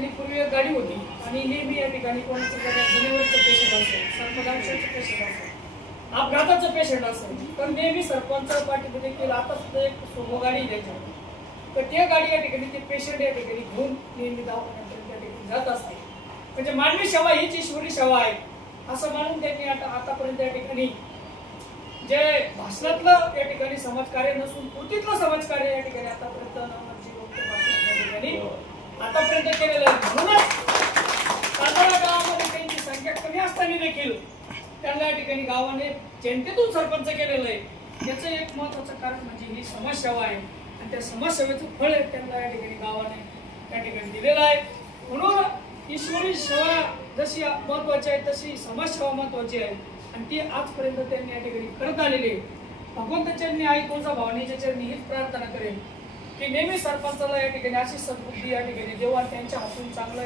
ठिकाणी पूर्वी एक गाडी होती आणि नेहमी या ठिकाणी कोणाचं जमिनीवरचं पेशंट असेल, सर्पदंशाचं पेशंट असेल, अपघाताचं पेशंट असेल, तर नेहमी सरपंच पाठीमध्ये केलं. आता सुद्धा एक सोमो गाडी द्यायची, तर त्या गाडी या ठिकाणी ते पेशंट या ठिकाणी घेऊन नेहमी दवाखान्यापर्यंत त्या ठिकाणी जात असते. म्हणजे मानवी सेवा हीच ईश्वरी सेवा आहे असं मानून त्यांनी आतापर्यंत या ठिकाणी जे भाषणातलं या ठिकाणी समाजकार्य नसून कृतीतलं समाजकार्य या ठिकाणी आतापर्यंत आतापर्यंत केलेलं आहे. म्हणूनच सातारा गावामध्ये त्यांची संख्या कमी असताना देखील त्यांना या ठिकाणी गावाने जनतेतून सरपंच केलेलं आहे. याचं एक महत्वाचं कारण म्हणजे ही समाजसेवा आहे आणि त्या समाजसेवेचं फळ त्यांना या ठिकाणी गावाने त्या ठिकाणी दिलेलं आहे. म्हणून ईश्वरी सेवा जशी महत्वाची आहे तशी समाजसेवा महत्वाची आहे आणि ती आजपर्यंत त्यांनी या ठिकाणी करत आलेली आहे. भगवंताच्या चरणी आई तुळजाभवानीच्या चरणी हीच प्रार्थना करेल की नेहमी सरपंचाला या ठिकाणी अशी सद्बुद्धी या ठिकाणी देवा त्यांच्या हातून चांगलं